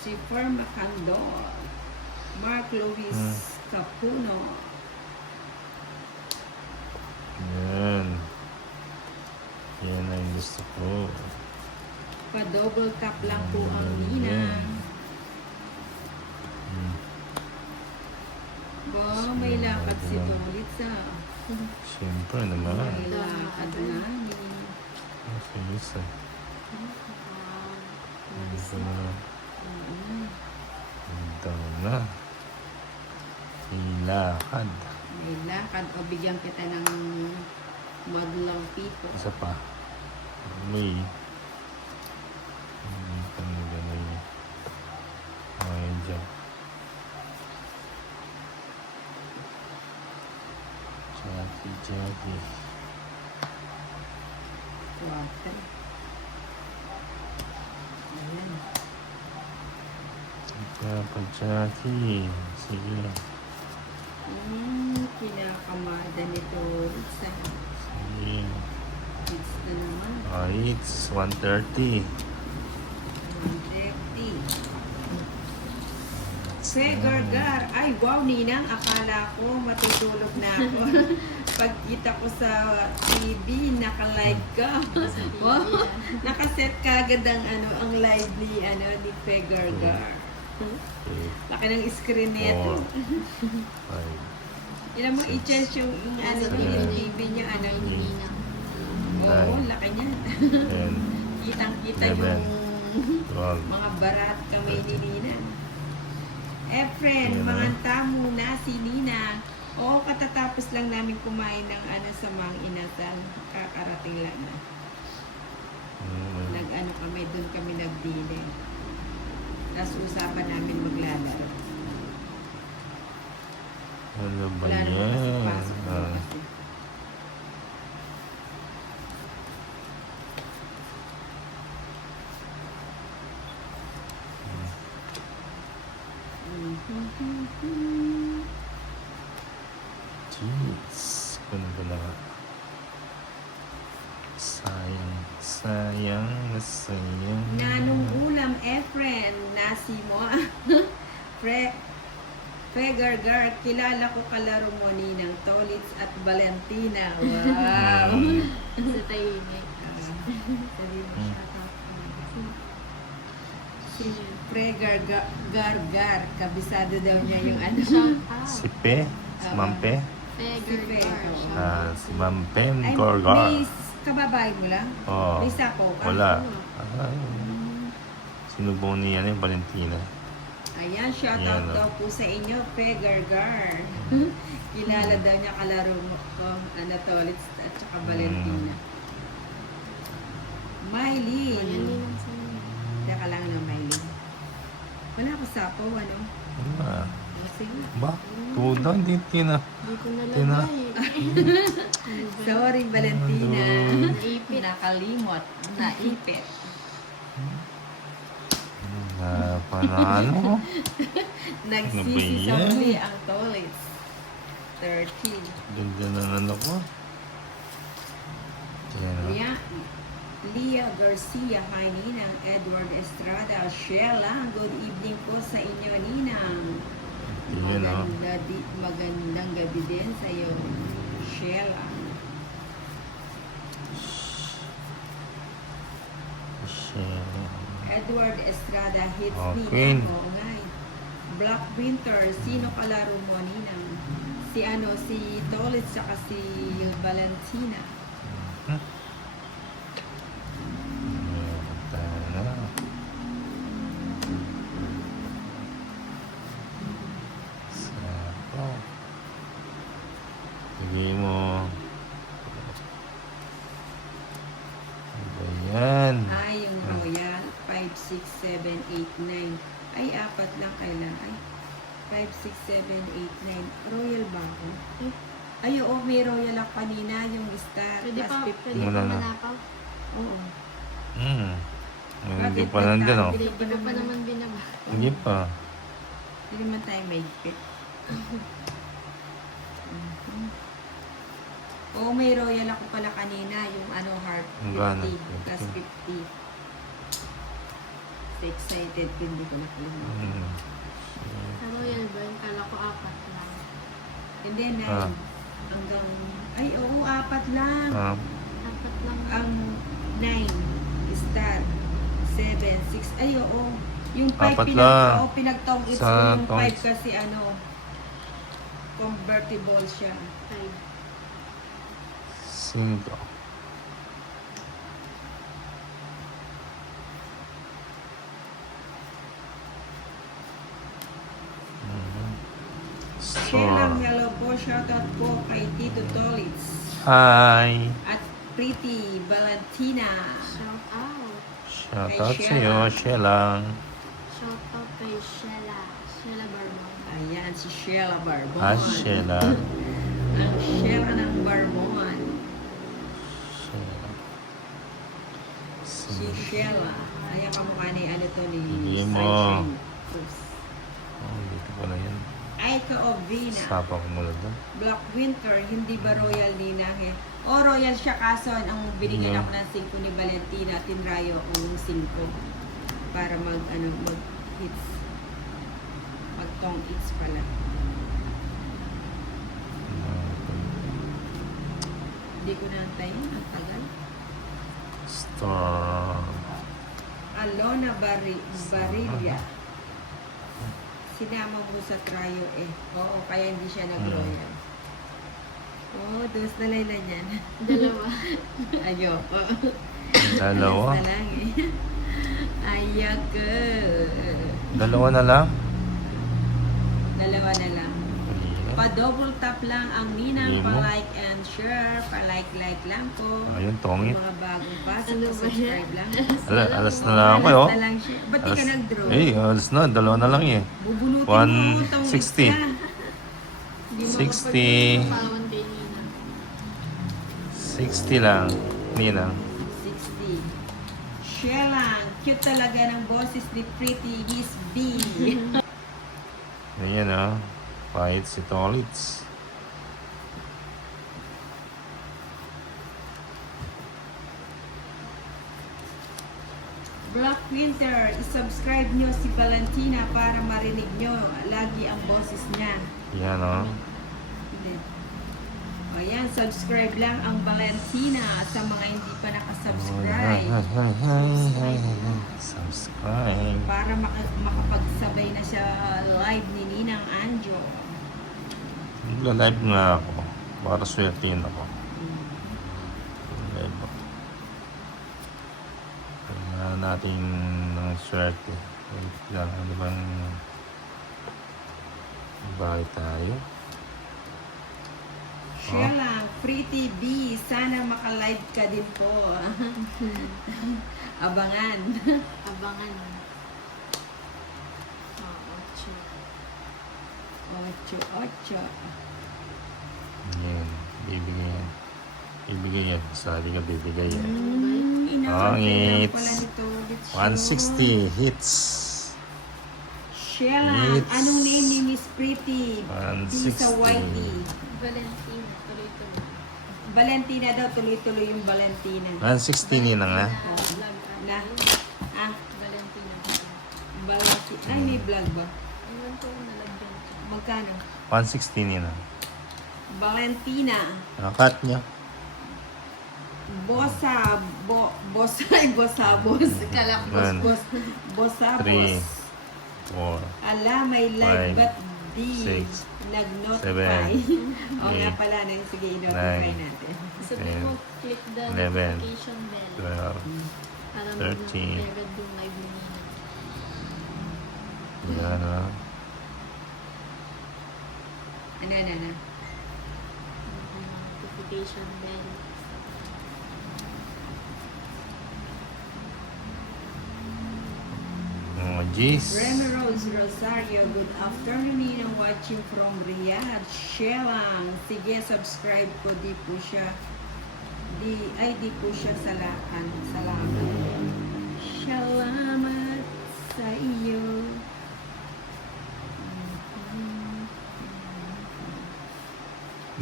Si Forma Candor. Mark Luis Capuno. Yan. Yan ang gusto ko. Pa-double tap lang po ang ninang. Ba, may lakad si Tolitz ah. Siyempre naman. May lakad nga ni. Ayos ah. Ayos na. Ang taon na. Ilakad. May lakad o bigyan kita ng madlang pito. Isa pa. May. Hindi ka na ganay. Ayan dyan. Jackie. Water. Ayan. Ika pa Jackie. Sige. Kinakamada ni Tolitz ah. Sige. Kids na naman. It's 1:30. 130. Segargar. Ay, wow, Ninang. Akala ko matutulog na ako. Pagkita ko sa TV, naka-live ka. Wow, nakaset ka agad ang live ni Segargar. Laki ng screen nito. 5. Ilan mo i-change yung TV niya, Oo, laki niya. 10. Kitang-kita 11, yung 12. mga barat kamay ni Nina. Efren, Ayan na. mga tamo na si Nina. Oo, katatapos lang namin kumain ng sa mga inasal. Kakarating lang na. Nag-ano kami, doon kami nagdili. Tapos usapan namin maglalaro. Ano ba Wala naman kasi yan? pasok kasi. Jeez. Ganda na. Sayang. Nanong ulam, Efren, nasi mo. Fegargar, kilala ko kalaro mo Ninang Tolitz at Valentina. Wow! Sa tahimik. Si Fegargar, kabisado daw niya yung Si Pe? Si Mampe? Fegar. Si Mampe Ay, Gorgar. may kababae mo lang? Oo. May sako ka? Wala. Sinubong niya yung Valentina. Ayan, shoutout Ayan, daw po sa inyo, Fegargar. Kilala daw niya kalaro mo Tolitz at saka Valentina. Mylene. Teka lang na Mylene. Wala ko sapo, ano? Wala. Sige. Ba? Tuda, hindi tina. Hindi ko Tina. nalagay. Sorry, Valentina. Naipit. Nakalimot. Naipit. Panalo. Nagsisi sa Ano ba yan? muli ang Tolitz. 13. Ganda ng ano ko. Yan. Lia Garcia, hi Ninang. Edward Estrada, Sheila, good evening po sa inyo, Ninang. Yan o. Magandang gabi din sa iyo, Sheila. Edward Estrada hits Okay. Ninang. Oo nga eh. Black Winter, sino kalaro mo, Ninang? Si Tolitz saka si Valentina. Sige mo. Ano ba yan? Ay, yung Royal, 5, 6, 7, 8, 9. Ay, apat lang kailangan. Ay, 5, 6, 7, 8, 9. Royal ba ako? Ay, oo, may Royal ako kanina, yung star, Pwede plus pa 50. Wala na. manakaw. Oo. Hindi pa nandun o. Hindi ko pa naman binaba. Hindi pa. Hindi naman tayo may pick. Oo, may Royal ako pala kanina, yung heart, Ang gana, 50, plus 50. excited ko, hindi ko nakalimutan. Mm. Sa Royal ba yun? Kala ko 4 lang. Hindi na. Ah. Hanggang, ay oo, 4 lang. 4 lang. Ang 9, star, 7, 6, ay oo. Yung 5 Apat lang. pinagtong it's Sa yung 5 tongs. kasi ano, convertible siya. 5. 5. Sheila, Store. hello po. Shoutout po kay Tito Tolitz. Hi. At Pretty Valentina. Shout out. Shout Kay out Sheila. sa'yo, Sheila. Shout out kay Sheila. Sheila Barbon. Ayan, si Sheila Barbon. Ah, Sheila. Ang Sheila ng Barbon. Sheila. Si Sheila. Ayan kamukha ni ano to ni Hindi mo. Sunshine Cruz. Oh, dito pala yan. Aika Ovina. Sapa ko mula doon. Black Winter, hindi ba royal linahe? O royal siya kaso ang binigyan Yeah. ako ng 5 ni Valentina, tinrayo ako ng 5 para mag hits. Mag tong hits pala. Hindi ko naantayin, ang tagal. Store. Alona Barilla. Sinama mo sa tryo eh. Oo, kaya hindi siya nag-royal. Oo, dos na lang yan. 2. Ayoko. Dalawa. Dos na lang eh. Ayoko. Dalawa na lang. Dalawa na lang. Pa-double tap lang ang Ninang, Hindi mo. pa-like and share, pa-like lang po. Ayun, tongit. Mga bagong pasok, Ano ba subscribe lang. Alas na lang ako, oh. Alas na lang siya. Ba't di ka nag-draw? Alas na. Dalawa na lang eh. Bubunutin mo itong 160. isa. Hindi mo 60. Pawan kay Nina. 60 lang. Nina. 60. Shelang, cute talaga ng boses ni Pretty Miss B. Ayan ah. Pahit si Tolitz. Black Winter, isubscribe nyo si Valentina para marinig nyo lagi ang boses niya. Yan oh. Hindi. O yan, subscribe lang ang Valentina sa mga hindi pa nakasubscribe. Subscribe. Para makapagsabay na siya live ni Ninang Anjo. Magla-live nga ako. Para swertihin ako. Live ako. Kailangan natin ng swerte. Wait lang. Ano bang bahay tayo? Sheila, Pretty B, sana maka-live ka din po. Abangan. Abangan. 8. 8. Yan. Bibigay yan. Bibigay yan. Sabi ka bibigay yan. Inawag Pangit. pala nito. Let's show. 160 hits. Sheila, It's anong name ni Miss Pretty? 160. Sa Whitey. Valentina. Tuloy-tuloy. Valentina daw, tuloy-tuloy yung Valentina. 160 nila nga. Vlog Na, ah, Valentina. Valentina. Ay, may vlog ba? Iwan ko kung nalagyan siya. Magkano? 160 nila. Valentina. Nakakat niya. Bosa, bosa, boss. Kala ko One, boss. Bosa, three, boss. 4, Ala, may live, 5, but di 6, nag-notify. 7, O nga 8, pala, sige, i-notify 9, natin. Sabi mo, click the 11, notification bell. 12, Para 13. mag-notify agad yung live ni Nina. yan ah. Ano? Notification bell. Mga G's. Remy Rose Rosario, good afternoon. Ninang watching from Riyadh. Shelang, sige, subscribe ko. Di po siya salaan. Salamat. Salamat sa iyo.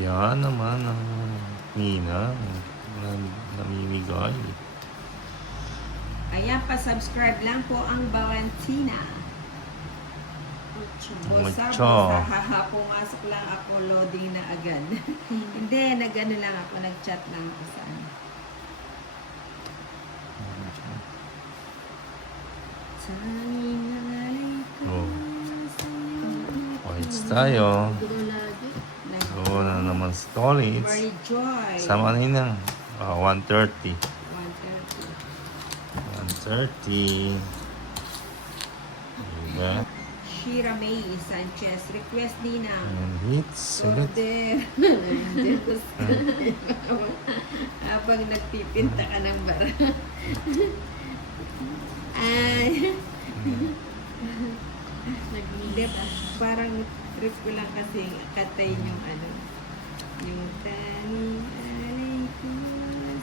Yan naman ang Nina. Namimigay. Ay, Ayan, pa-subscribe lang po ang Valentina. Ocho. Bosa, Mucho. bosa, haha, pumasok lang ako, loading na agad. Hindi, nag-ano lang ako, nag-chat lang ako sa ano. Tanging alay ko Oh. sa'yo. Points tayo. Gulo lagi. Oo na naman si Tolits. Mary Joy. Sama na yun. 130. 130. 130. Diba? Shira May Sanchez. Request Ninang. And hits ulit. Order. Diyos. Habang nagpipinta ka ng bara. Ay. Hindi, Nagmisa. parang trip ko lang kasi katayin yung ano. Yung tanging alay ko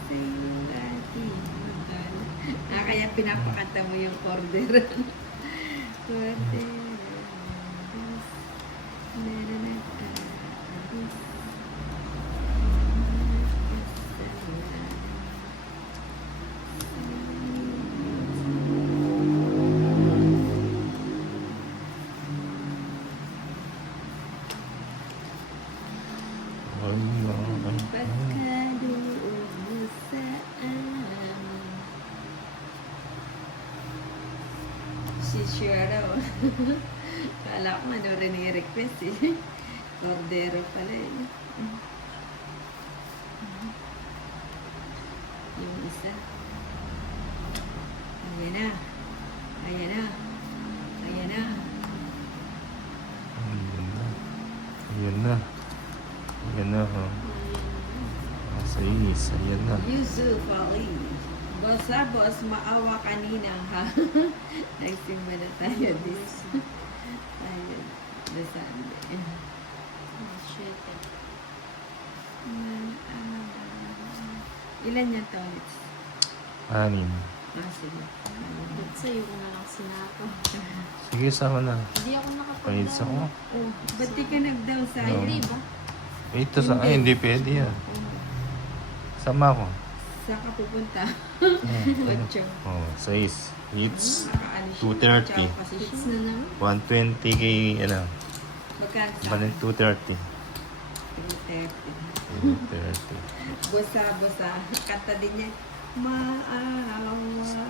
sa iyong ating mahal. Kaya pinapakanta mo yung order. Order. Pagkadoon mo sa amin. Si Shira, oh. Kala ko ano rin i-request eh. Cordero pala eh. Yung isa. Ayan na. Ayan na. Ayan na. Ayan na. Ayan na. Oh. Sais. Ayan na. Yusuf Ali. Bosa, boss, maawa kanina ha. Nagsimba na tayo this. Ayun. The Sunday. Shete. Ilan yan to? Anim. Sige. Ba't sa'yo ko na lang sinako? Sige, sama na. Hindi ako nakapagdaan. Panis ako. Oh, ba't di ka nag-down sa No. Hindi ba? Ito sa... Ay, hindi pwede yan. Sama ko. Saan ka pupunta? Ayan. Ocho. Oh, 6. Hits. Nakaalis 230. Hits na naman. 120 kay... Ano? Magkano sa Balik 230. 330. 230. Bosa, bosa. Kanta din niya. Maawa.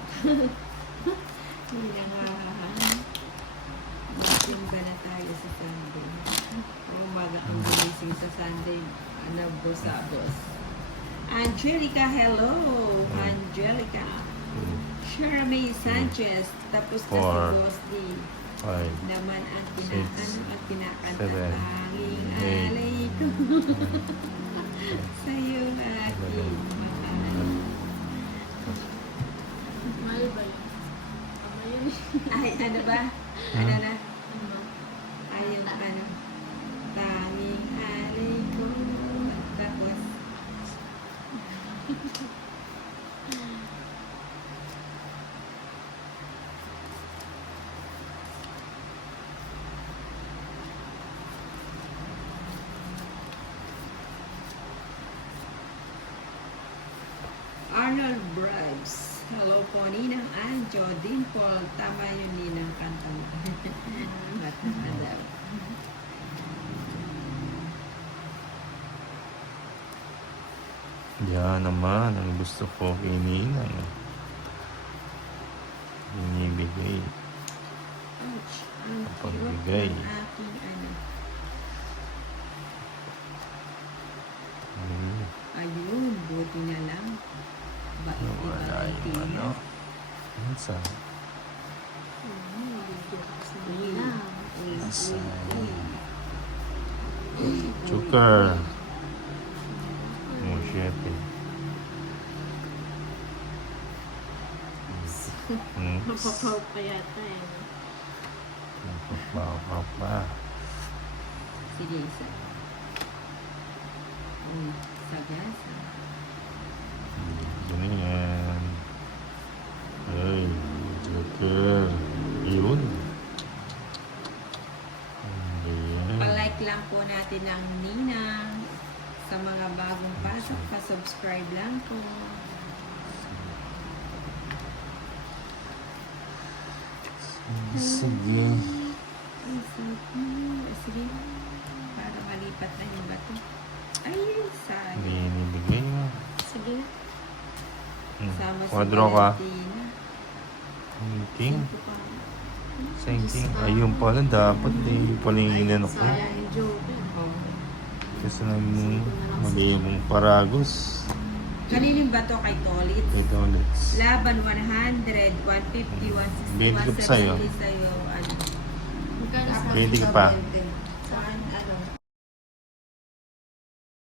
Masimba na tayo sa Sunday. Umaga kang gumising sa Sunday. Ano, bosa, boss. Angelica, hello. Angelica. Shermay Sanchez. Tapos na si Four. Boss D. 5. Naman ang Six, kinakanta. seven, Tanging eight, alay ko sa'yo aking mahal. Mahal ba yun? Ama yun. Ay, ano ba? Ano na? Ano? Ay, yung ano? Tanging alay ko. Tapos, Arnold Bribes. Hello po, Ninang Anjo, Dimple. Tama yun, Ninang kanta mo. Matama daw. Yan naman ang gusto ko kay Ninang. Binibigay. Ouch. Ang Pagbigay. hirap ng aking ano. Hmm. Ayun, buti na lang. Wala yung ano. Ano sa... Bigyan ako sa Ninang. Nasa... Sugar. Oh, shit eh. Mapapaw pa yata eh. no? Napapapa. Sige, isa. Sagasa. Ganyan. Ay, Joker. Yun. Ayan. Pa-like lang po natin ang Ninang. Sa mga bagong pasok, pa-subscribe lang po. Sige. Ay, sige. Para malipat na yung bato. Ay, sayang. Binibigay mo. Sige na. Sama si Quadro ka. Valentina. Thinking. Ito pa. Thinking. Ayun pala dapat eh. Yung pala yung inano ko. Sayang yung joke. Kasi mali mong paragos. Kanino yung bato kay Tolit? Ito ulit. Laban 100, 150, 160, 20 ka pa sa'yo. 170 sa'yo. Ano? Magkano sa 20 ka pa.